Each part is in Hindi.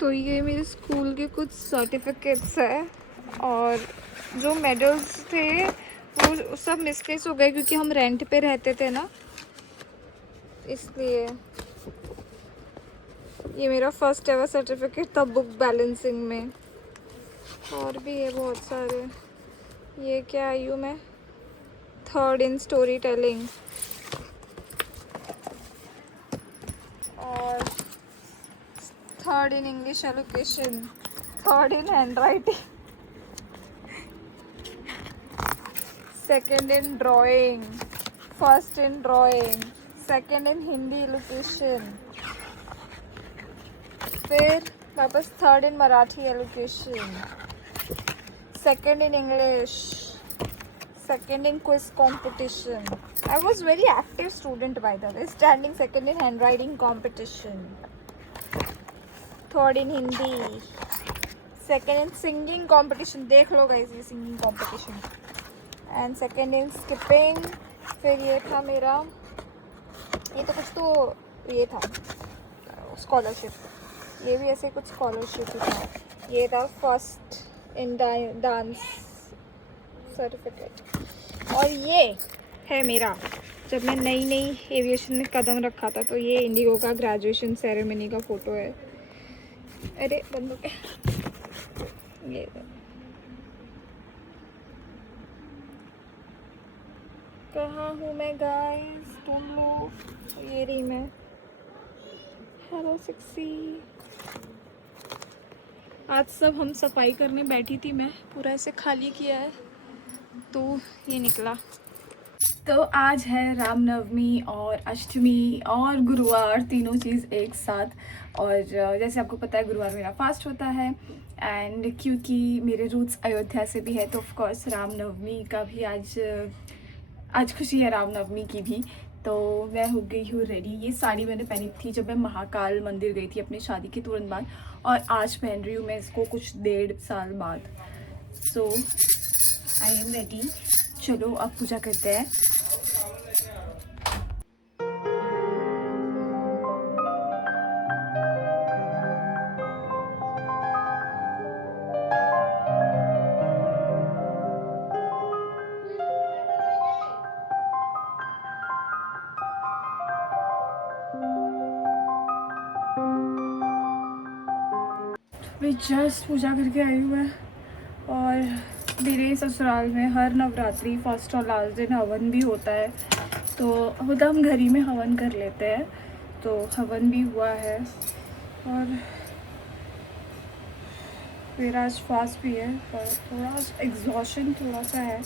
तो ये मेरे स्कूल के कुछ सर्टिफिकेट्स है, और जो मेडल्स थे वो सब मिसप्लेस हो गए क्योंकि हम रेंट पे रहते थे ना, इसलिए। ये मेरा फर्स्ट एवर सर्टिफिकेट था बुक बैलेंसिंग में। और भी है बहुत सारे। ये क्या आई हूँ मैं, थर्ड इन स्टोरी टेलिंग, और third in English allocation, third in hand writing, second in drawing, first in drawing, second in Hindi allocation, फिर वापस third in Marathi allocation, second in English, second in quiz competition. I was very active student by the way, standing second in handwriting competition, third in Hindi, second in singing competition, देख लो guys ये singing competition, and second in skipping। फिर ये था मेरा, ये तो कुछ तो ये था scholarship, ये भी ऐसे कुछ scholarship ही था। ये था फर्स्ट इन डांस सर्टिफिकेट। और ये है मेरा, जब मैं नई नई एविएशन में कदम रखा था, तो ये इंडिगो का ग्रेजुएशन सेरेमनी का फ़ोटो है। अरे बंद हो गया ये। कहाँ हूँ मैं गाइस, तुम लोग? ये रही मैं। Hello sixty. आज सब हम सफाई करने बैठी थी, मैं पूरा ऐसे खाली किया है तो ये निकला। तो आज है रामनवमी और अष्टमी और गुरुवार, तीनों चीज़ एक साथ। और जैसे आपको पता है गुरुवार मेरा फास्ट होता है, एंड क्योंकि मेरे रूट्स अयोध्या से भी है तो ऑफ कोर्स रामनवमी का भी आज खुशी है, रामनवमी की भी। तो मैं हो गई हूँ रेडी। ये साड़ी मैंने पहनी थी जब मैं महाकाल मंदिर गई थी अपनी शादी के तुरंत बाद, और आज पहन रही हूँ मैं इसको कुछ 1.5 साल बाद। सो आई एम रेडी। चलो अब पूजा करते हैं। मैं जस्ट पूजा करके आई हूँ मैं, और मेरे ससुराल में हर नवरात्रि फर्स्ट और लास्ट दिन हवन भी होता है, तो खुद हम घर ही में हवन कर लेते हैं। तो हवन भी हुआ है, और मेरा आज फास्ट भी है, पर थोड़ा एग्जॉशन थोड़ा सा है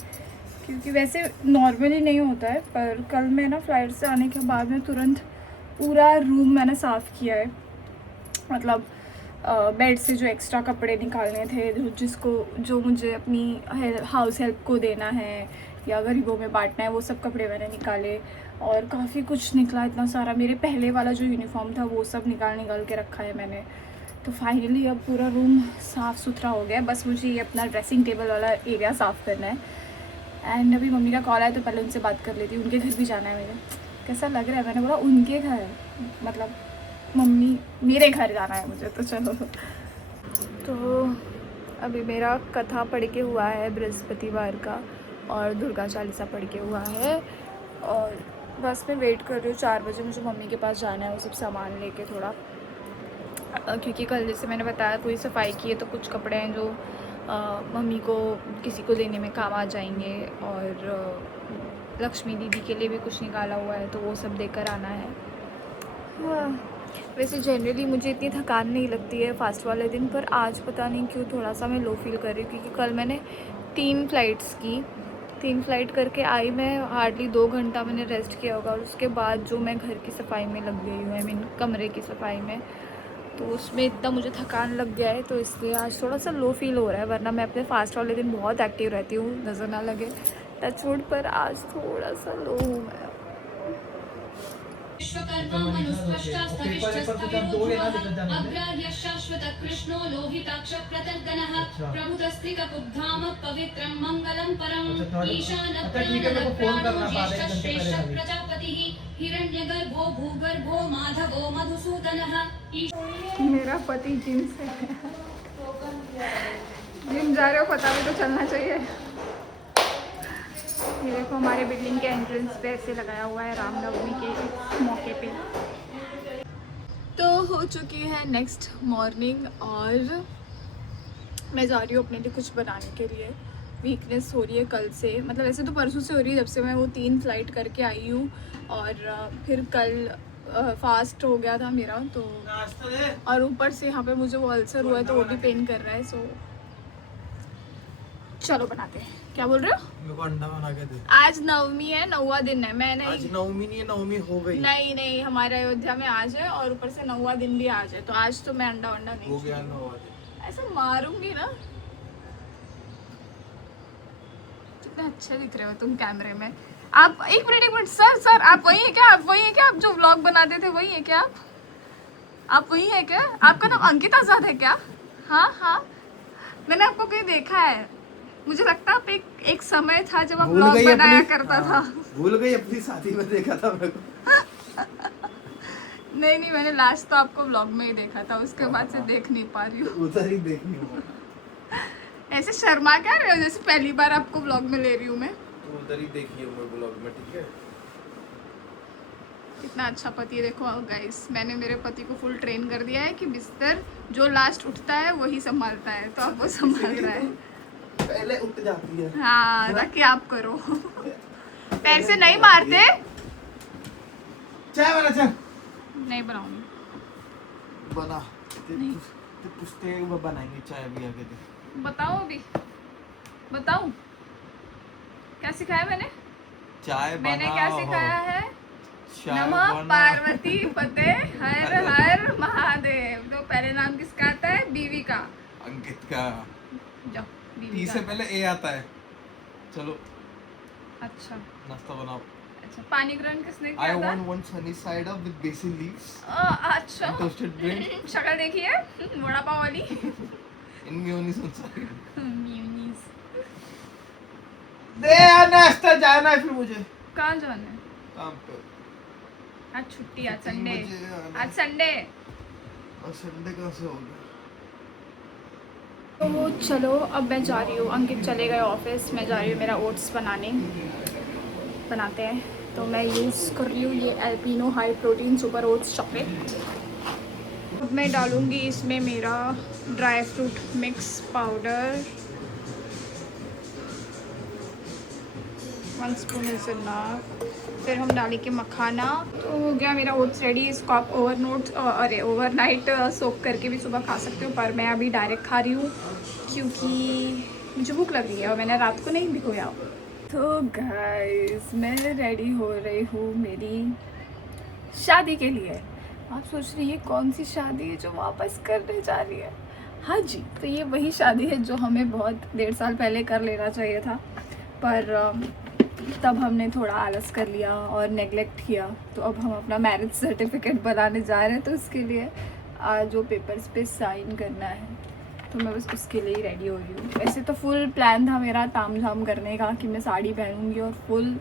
क्योंकि वैसे नॉर्मली नहीं होता है, पर कल मैं ना फ्लाइट से आने के बाद में तुरंत पूरा रूम मैंने साफ़ किया है। मतलब बेड से जो एक्स्ट्रा कपड़े निकालने थे, जो मुझे अपनी हाउस हेल्प को देना है या गरीबों में बांटना है, वो सब कपड़े मैंने निकाले, और काफ़ी कुछ निकला, इतना सारा। मेरे पहले वाला जो यूनिफॉर्म था वो सब निकाल के रखा है मैंने। तो फाइनली अब पूरा रूम साफ़ सुथरा हो गया है, बस मुझे ये अपना ड्रेसिंग टेबल वाला एरिया साफ़ करना है। एंड अभी मम्मी का कॉल आया तो पहले उनसे बात कर लेती हूँ। उनके घर भी जाना है मेरे। कैसा लग रहा है? मैंने बोला उनके घर, मतलब मम्मी मेरे घर जाना है मुझे, तो चलो। तो अभी मेरा कथा पढ़ के हुआ है बृहस्पतिवार का, और दुर्गा चालीसा पढ़ के हुआ है, और बस मैं वेट कर रही हूँ 4 बजे मुझे मम्मी के पास जाना है वो सब सामान लेके थोड़ा, क्योंकि कल जैसे मैंने बताया पूरी सफाई की है, तो कुछ कपड़े हैं जो मम्मी को किसी को देने में काम आ जाएंगे, और लक्ष्मी दीदी के लिए भी कुछ निकाला हुआ है तो वो सब देकर आना है। हाँ, वैसे जनरली मुझे इतनी थकान नहीं लगती है फास्ट वाले दिन, पर आज पता नहीं क्यों थोड़ा सा मैं लो फील कर रही हूँ, क्योंकि कल मैंने 3 फ्लाइट्स की, 3 फ्लाइट करके आई मैं, हार्डली 2 घंटा मैंने रेस्ट किया होगा, और उसके बाद जो मैं घर की सफाई में लग गई हूँ, आई मीन कमरे की सफाई में, तो उसमें इतना मुझे थकान लग गया है, तो इसलिए आज थोड़ा सा लो फील हो रहा है। वरना मैं अपने फास्ट वाले दिन बहुत एक्टिव रहती हूँ, नज़र ना लगे टचवुड, पर आज थोड़ा सा लो हूँ मैं। लोहिताक्ष प्रतर्गनः प्रबुधस्त्रिकबुद्धाम पवित्रं मंगलम परम ईशान श्रेष्ठ प्रजापतिः हिरण्यगर्भो भूगर्भो माधवो मधुसूदनः। मेरा पति जिम से है। जिम जा रहे हो, पता भी तो चलना चाहिए। ये देखो हमारे बिल्डिंग के एंट्रेंस पे ऐसे लगाया हुआ है रामनवमी के मौके पे। तो हो चुकी है नेक्स्ट मॉर्निंग और मैं जा रही हूँ अपने लिए कुछ बनाने के लिए। वीकनेस हो रही है कल से, मतलब ऐसे तो परसों से हो रही है, जब से मैं वो 3 फ्लाइट करके आई हूँ। और फिर कल फास्ट हो गया था मेरा तो, और ऊपर से यहाँ पे मुझे वो अल्सर हुआ है तो वो भी पेन कर रहा है। सो चलो बनाते हैं। क्या बोल रहे हो? मेरे को अंडा बना के दे। आज नवमी है, 9वां दिन है। मैंने आज नवमी नहीं है, नवमी हो गई। नहीं नहीं, हमारे अयोध्या में आज है और ऊपर से 9वां दिन भी आज है, तो आज तो मैं अंडा वंडा नहीं हो गया 9 दिन। ऐसे मारूंगी ना। कितने अच्छे दिख रहे हो तुम कैमरे में। आप एक मिनट सर आप वही है क्या? आप वही है क्या? आप जो व्लॉग बनाते थे वही है क्या? आप वही है क्या? आपका नाम अंकित आजाद है क्या? हाँ, मैंने आपको कहीं देखा है। मुझे लगता है आप एक समय था जब आप व्लॉग बनाया करता था। भूल गई, अपनी शादी में देखा था मेरे को। नहीं, मैंने लास्ट तो आपको व्लॉग में ही देखा था, उसके बाद से देख नहीं पा रही हूँ। उधर ही देखनी हो। ऐसे शर्मा क्या रहे हो जैसे पहली बार आपको व्लॉग में ले रही हूँ मैं। तो उधर ही देखिए मैं व्लॉग में, ठीक है? कितना अच्छा पति है। देखो गाइस, मैंने मेरे पति को फुल ट्रेन कर दिया है कि बिस्तर जो लास्ट उठता है वही संभालता है, तो अब वो संभाल रहा है। पहले उठ जाती है। हाँ, ताकि आप करो। पैर से नहीं मारते। चाय बना, चाय नहीं बनाऊंगी। बना तो पूछते हैं वो बनाएंगे चाय भी आगे दे। बताओ अभी, बताऊं क्या सिखाया मैंने? चाय बना। मैंने क्या सिखाया है? चाय नमः बना। पार्वती पते हर हर महादेव। तो पहले नाम किसका आता है? बीवी का। अंकित का। जाओ बीवी टी का। से पहले ए आता है। चलो अच्छा नाश्ता बनाओ। अच्छा, पानी ग्रहण किसने I किया था? want one sunny side up with basil leaves अच्छा। and toasted bread शक्ल देखी है वड़ा पाव वाली। in mayonnaise on side। Mayonnaise। दे यार, नाश्ता जाना है फिर मुझे कहाँ जाना है? काम पे। आज छुट्टी, आज 3 संडे। बजे आना। आज संडे। और संडे कहाँ से हो गया? तो चलो अब मैं जा रही हूँ। अंकित चले गए ऑफिस, मैं जा रही हूँ मेरा ओट्स बनाते हैं। तो मैं यूज़ कर रही हूँ ये Alpino high protein super oats chocolate. अब मैं डालूँगी इसमें मेरा dry fruit mix powder. 1 spoon is enough. फिर हम डालेंगे मखाना। तो हो गया मेरा ओट्स रेडी। इसको आप ओवरनाइट सोक करके भी सुबह खा सकते हो, पर मैं अभी डायरेक्ट खा रही हूँ क्योंकि मुझे भूख लग रही है और मैंने रात को नहीं भिगोया। तो गाइस, मैं रेडी हो रही हूँ मेरी शादी के लिए। आप सोच रही है कौन सी शादी है जो वापस करने जा रही है? हाँ जी, तो ये वही शादी है जो हमें बहुत 1.5 साल पहले कर लेना चाहिए था, पर तब हमने थोड़ा आलस कर लिया और नेगलेक्ट किया। तो अब हम अपना मैरिज सर्टिफिकेट बनाने जा रहे हैं, तो उसके लिए जो पेपर्स पे साइन करना है, तो मैं बस उसके लिए ही रेडी हो रही हूँ। वैसे तो फुल प्लान था मेरा ताम झाम करने का कि मैं साड़ी पहनूंगी और फुल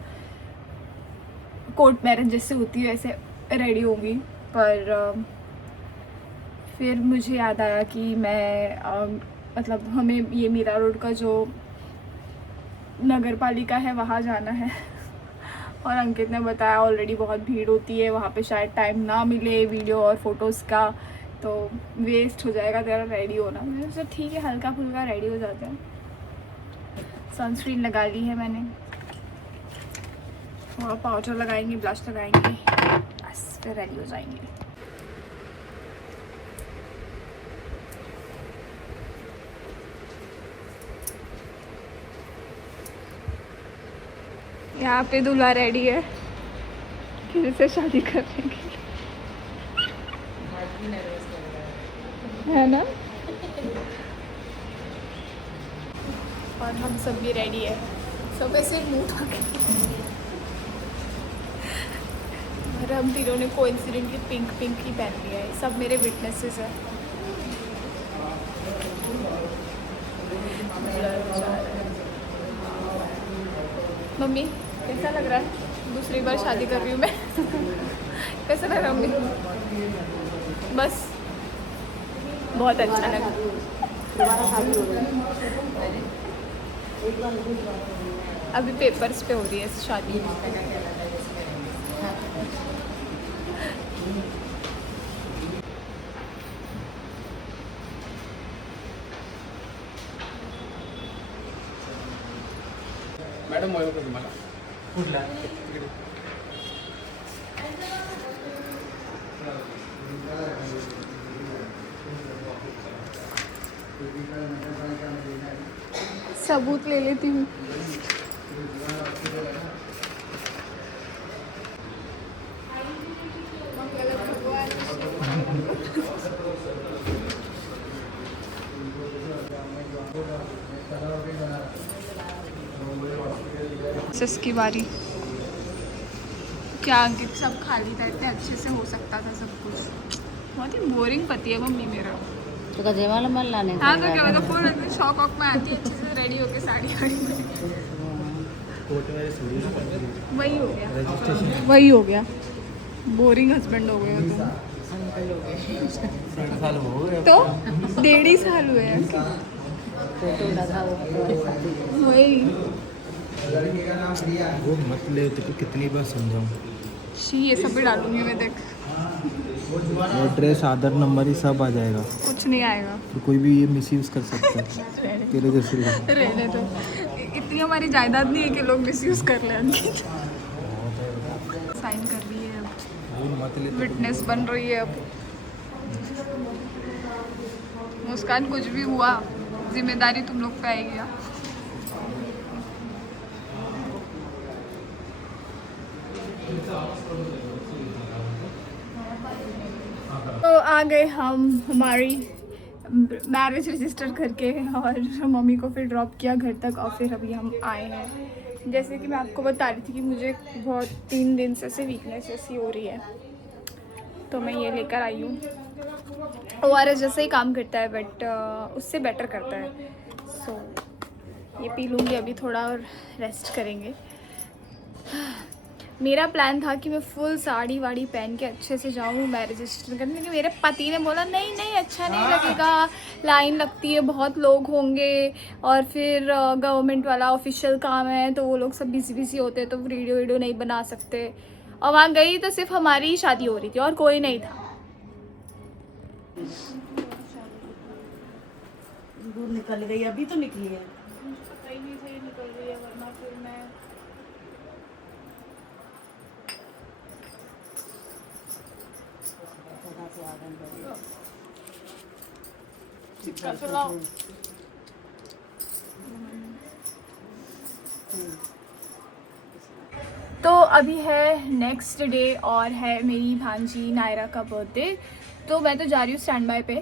कोर्ट मैरिज जैसे होती है वैसे रेडी होंगी, पर फिर मुझे याद आया कि मैं मतलब हमें ये मीरा रोड का जो नगर पालिका है वहाँ जाना है। और अंकित ने बताया ऑलरेडी बहुत भीड़ होती है वहाँ पे, शायद टाइम ना मिले वीडियो और फोटोज़ का, तो वेस्ट हो जाएगा तेरा रेडी होना। मैंने सोचा ठीक है, हल्का फुल्का रेडी हो जाते हैं। सनस्क्रीन लगा ली है मैंने, थोड़ा पाउडर लगाएंगे, ब्लश लगाएंगे, बस फिर रेडी हो जाएंगे। यहाँ पे दूल्हा रेडी है किससे शादी करने के लिए, है ना? और हम सब भी रेडी है। सब ऐसे मुँह उठा के, और हम तीनों ने कोइंसिडेंटली पिंक ही पहन लिया है। सब मेरे विटनेसेस हैं। मम्मी कैसा लग रहा है? दूसरी बार शादी कर रही हूँ मैं। कैसा लग रहा है मम्मी? बस बहुत अच्छा लगा। अभी पेपर्स पे हो रही है शादी। मॅडम मोबाईल का तुम्हाला कुठला सबूत ले लेती हूँ। की बारी क्या गिफ्ट सब खाली था, इतने अच्छे से हो सकता था सब कुछ। बहुत ही बोरिंग पति है मम्मी मेरा। तो का जयमाला माल लाने हाँ तो क्या मतलब फुल शौक वॉक में आती है अच्छे से रेडी होके साड़ी वाड़ी में। वही हो गया बोरिंग हस्बैंड हो गए हो तुम। तो 1.5 साल हुए हैं। वही वो मत ले, तो कितनी बार समझाऊं। ये सब भी डालूंगी मैं, देख एड्रेस आधार नंबर ही सब आ जाएगा, कुछ नहीं आएगा। तो कोई भी ये मिसयूज कर सकता है तेरे जैसे लोग। रहने दो, इतनी हमारी जायदाद नहीं है कि लोग मिसयूज कर लें। साइन कर रही है अब, मत ले, विटनेस बन रही है अब। मुस्कान कुछ भी हुआ जिम्मेदारी तुम लोग पे आएगी। तो आ गए हम हमारी मैरिज रजिस्टर करके, और मम्मी को फिर ड्रॉप किया घर तक, और फिर अभी हम आए हैं। जैसे कि मैं आपको बता रही थी कि मुझे बहुत 3 दिन से ऐसे वीकनेस ऐसी हो रही है, तो मैं ये लेकर आई हूँ। ORS जैसे ही काम करता है बट उससे बेटर करता है। सो ये पी लूँगी अभी थोड़ा और रेस्ट करेंगे। मेरा प्लान था कि मैं फुल साड़ी वाड़ी पहन के अच्छे से जाऊँ मैरिज रजिस्टर करने, लेकिन मेरे पति ने बोला नहीं नहीं अच्छा नहीं लगेगा, लाइन लगती है, बहुत लोग होंगे, और फिर गवर्नमेंट वाला ऑफिशियल काम है तो वो लोग सब बिजी होते हैं, तो वीडियो नहीं बना सकते। और वहाँ गई तो सिर्फ हमारी ही शादी हो रही थी और कोई नहीं था। दूध निकल गई, अभी तो निकली है। पता ही नहीं था ये निकल रही है, वरना फिर मैं तो अभी है नेक्स्ट डे और है मेरी भांजी नायरा का बर्थडे। तो मैं तो जा रही हूँ स्टैंड बाय पे,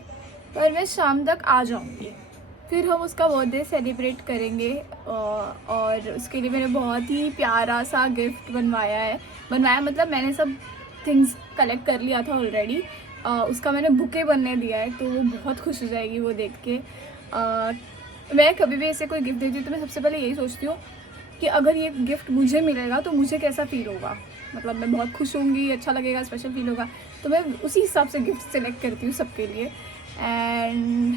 पर मैं शाम तक आ जाऊँगी, फिर हम उसका बर्थडे सेलिब्रेट करेंगे। और उसके लिए मैंने बहुत ही प्यारा सा गिफ्ट बनवाया मतलब मैंने सब थिंग्स कलेक्ट कर लिया था ऑलरेडी। उसका मैंने बुके बनने दिया है, तो वो बहुत खुश हो जाएगी वो देख के। मैं कभी भी ऐसे कोई गिफ्ट देती हूँ तो मैं सबसे पहले यही सोचती हूँ कि अगर ये गिफ्ट मुझे मिलेगा तो मुझे कैसा फ़ील होगा, मतलब मैं बहुत खुश होंगी, अच्छा लगेगा, स्पेशल फील होगा। तो मैं उसी हिसाब से गिफ्ट सेलेक्ट करती हूँ सबके लिए। एंड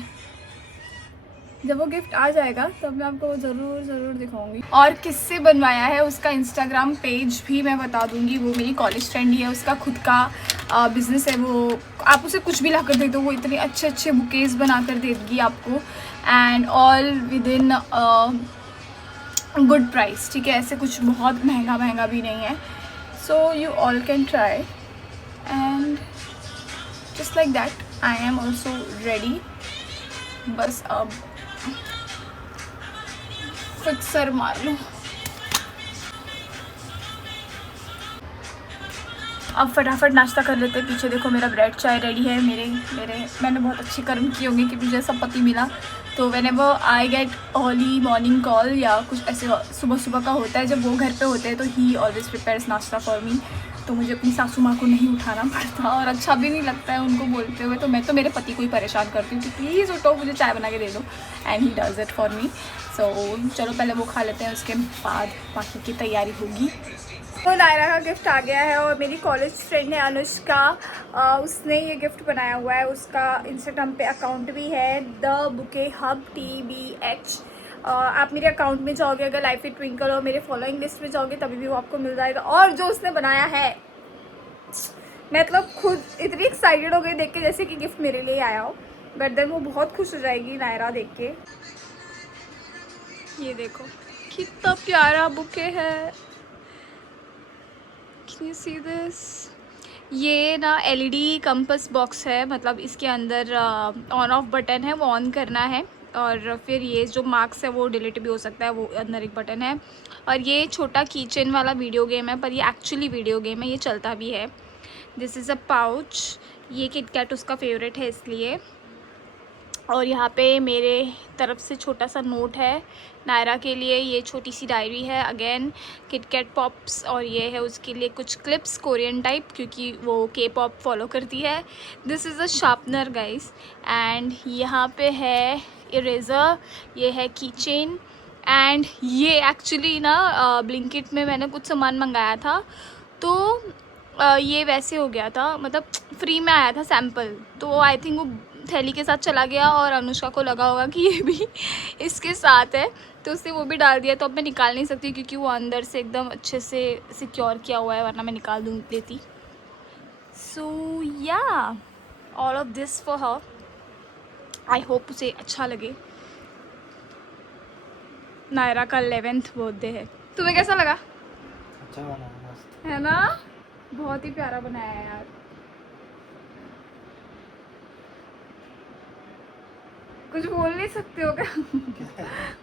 जब वो गिफ्ट आ जाएगा तब मैं आपको ज़रूर दिखाऊंगी। और किससे बनवाया है उसका इंस्टाग्राम पेज भी मैं बता दूंगी। वो मेरी कॉलेज फ्रेंड ही है, उसका खुद का बिज़नेस है। वो आप उसे कुछ भी ला कर दे दो, वो इतने अच्छे बुकेज़ बना कर देगी आपको, and all with in good price. ठीक है, ऐसे कुछ बहुत महंगा भी नहीं है। So you all can try and just like that I am also ready. बस अब फिक्सर मार लूँ। अब फटाफट नाश्ता कर लेते हैं। पीछे देखो मेरा ब्रेड चाय रेडी है। मैंने बहुत अच्छे कर्म किए होंगे कि मुझे सब पति मिला। तो whenever I get early morning call या कुछ ऐसे सुबह का होता है जब वो घर पे होते हैं, तो ही ऑलवेज प्रिपेयर्स नाश्ता फॉर मी। तो मुझे अपनी सासू माँ को नहीं उठाना पड़ता और अच्छा भी नहीं लगता है उनको बोलते हुए। तो मैं तो मेरे पति को ही परेशान करती हूँ कि प्लीज़ उठो, मुझे चाय बना के दे दो, and he does it for me. So चलो पहले वो खा लेते हैं, उसके बाद बाकी की तैयारी होगी। तो नायरा का गिफ्ट आ गया है और मेरी कॉलेज फ्रेंड है अनुष्का, उसने ये गिफ्ट बनाया हुआ है। उसका इंस्टाग्राम पे अकाउंट भी है, द बुके हब TBH। आप मेरे अकाउंट में जाओगे, अगर लाइफ इट ट्विंकल और मेरे फॉलोइंग लिस्ट में जाओगे तभी भी वो आपको मिल जाएगा। और जो उसने बनाया है, मतलब खुद इतनी एक्साइटेड हो गई देख के जैसे कि गिफ्ट मेरे लिए आया हो, बट देन वो बहुत खुश हो जाएगी नायरा देख के। ये देखो कितना प्यारा बुके है, कैन यू सी दिस। ये ना LED कंपस बॉक्स है, मतलब इसके अंदर ऑन ऑफ बटन है, वो ऑन करना है, और फिर ये जो मार्क्स है वो डिलीट भी हो सकता है, वो अंदर एक बटन है। और ये छोटा कीचेन वाला वीडियो गेम है, पर ये एक्चुअली वीडियो गेम है, ये चलता भी है। दिस इज़ अ पाउच, ये किटकैट उसका फेवरेट है इसलिए। और यहाँ पे मेरे तरफ से छोटा सा नोट है नायरा के लिए, ये छोटी सी डायरी है, अगेन किटकैट पॉप्स, और ये है उसके लिए कुछ क्लिप्स कोरियन टाइप, क्योंकि वो K-pop फॉलो करती है। This is a sharpener guys, and यहाँ पे है इरेज़र, ये है कीचेन, एंड ये एक्चुअली ना ब्लिंकिट में मैंने कुछ सामान मंगाया था, तो ये वैसे हो गया था, मतलब फ्री में आया था सैम्पल, तो आई थिंक वो थैली के साथ चला गया और अनुष्का को लगा होगा कि ये भी इसके साथ है, तो उसने वो भी डाल दिया। तो अब मैं निकाल नहीं सकती क्योंकि वो अंदर से एकदम अच्छे से सिक्योर किया हुआ है, वरना मैं निकाल लेती। सो या all of this for her, I hope उसे अच्छा लगे। नायरा का 11th बर्थडे है। तुम्हें कैसा लगा? अच्छा बना है, मस्त है ना, बहुत ही प्यारा बनाया है यार। कुछ बोल नहीं सकते हो क्या?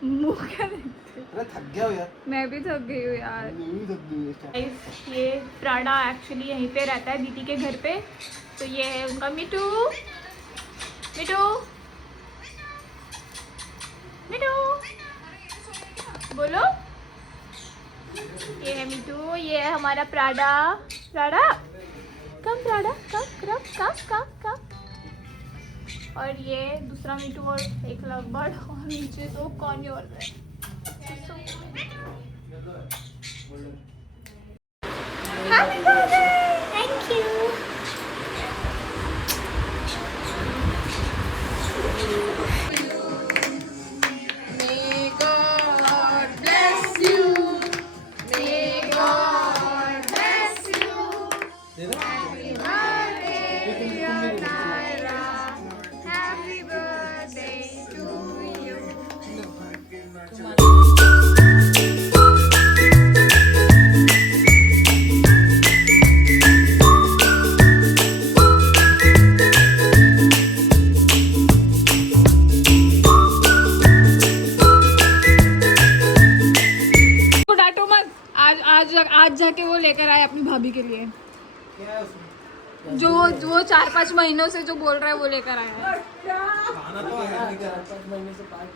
मुँह क्या देखते? अरे थक गया हो यार, मैं भी थक गई हूँ यार। मैं भी थक गई है। Guys, ये प्राड़ा एक्चुअली यहीं पे रहता है दीदी के घर पे, तो ये है उनका मिठू। मिठू मिठू बोलो, ये है मिठू, ये है हमारा प्राड़ा। प्राड़ा कम, प्राड़ा कम कम कम कम कम। और ये दूसरा मिठू और एक लव बर्ड, और नीचे तो कौन ही और है। Happy birthday, thank you. May God bless you. May God bless you. Happy birthday, dear Naira. Happy birthday to you. तो डांटो मत, आज जाके वो लेकर आए अपनी भाभी के लिए, क्या है उसमें? जो 4-5 महीनों से जो बोल रहा है वो लेकर आया है। खाना तो आया नहीं, 4-5 महीने से पास।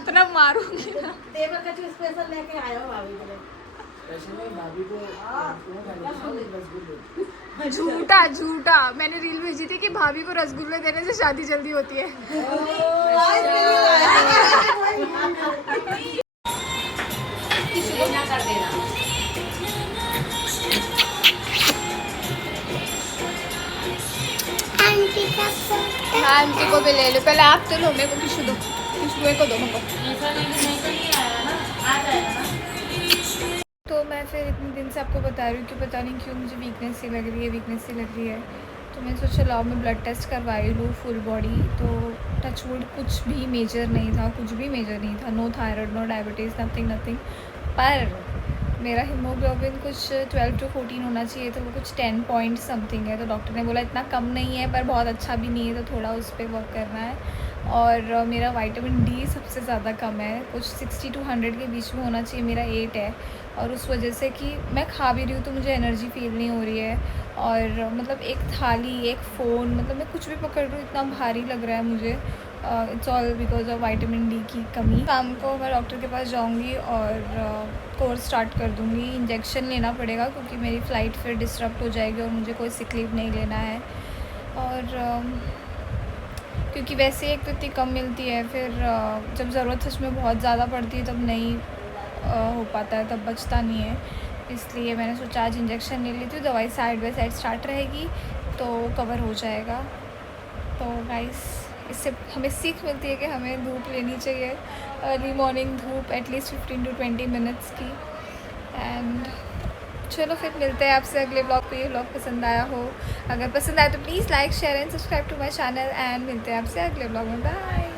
इतना मारूंगी ना। देवर का जो स्पेशल लेके आया हो भाभी के लिए। ऐसे नहीं, भाभी को रसगुल्ले। झूठा झूठा, मैंने रील भेजी थी कि भाभी को रसगुल्ले देने से शादी जल्दी होती है। कर देना। आंटी को भी ले लो, पहले आप तो लो, मेरे को किशु दो, किशु को दो मेरे को। ऐसा नहीं तो ये आया ना, आ जाएगा ना। तो मैं फिर इतने दिन से आपको बता रही हूँ कि पता नहीं क्यों मुझे वीकनेस सी लग रही है, वीकनेस सी लग रही है। तो मैं सोचा लाओ मैं ब्लड टेस्ट करवाई लूँ फुल बॉडी। तो टचवुड कुछ भी मेजर नहीं था, कुछ भी मेजर नहीं था, no thyroid, no diabetes, nothing nothing. पर मेरा हीमोग्लोबिन कुछ 12 to 14 होना चाहिए, तो वो कुछ 10 पॉइंट समथिंग है। तो डॉक्टर ने बोला इतना कम नहीं है पर बहुत अच्छा भी नहीं है, तो थोड़ा उस पर वर्क करना है। और मेरा विटामिन डी सबसे ज़्यादा कम है, कुछ 60 to 100 के बीच में होना चाहिए, मेरा 8 है। और उस वजह से कि मैं खा भी रही हूँ तो मुझे एनर्जी फील नहीं हो रही है। और मतलब एक थाली, एक फ़ोन, मतलब मैं कुछ भी पकड़ रही हूँ इतना भारी लग रहा है मुझे। It's all because of vitamin D की कमी। शाम को मैं डॉक्टर के पास जाऊंगी और कोर्स स्टार्ट कर दूंगी। इंजेक्शन लेना पड़ेगा क्योंकि मेरी फ़्लाइट फिर डिस्टर्ब हो जाएगी और मुझे कोई सिक लीव नहीं लेना है। और क्योंकि वैसे एक तो इतनी कम मिलती है, फिर जब ज़रूरत सच में बहुत ज़्यादा पड़ती है तब नहीं हो पाता है, तब बचता नहीं है। इसलिए मैंने सोचा आज इंजेक्शन ले लेती हूँ, दवाई साइड बाय साइड स्टार्ट रहेगी तो कवर हो जाएगा। तो गाइस, इससे हमें सीख मिलती है कि हमें धूप लेनी चाहिए, अर्ली मॉर्निंग धूप एटलीस्ट 15 to 20 मिनट्स की। एंड चलो फिर मिलते हैं आपसे अगले ब्लॉग पे। ये ब्लॉग पसंद आया हो, अगर पसंद आए तो please like share and subscribe to my channel. And मिलते हैं आपसे अगले ब्लॉग में। बाय।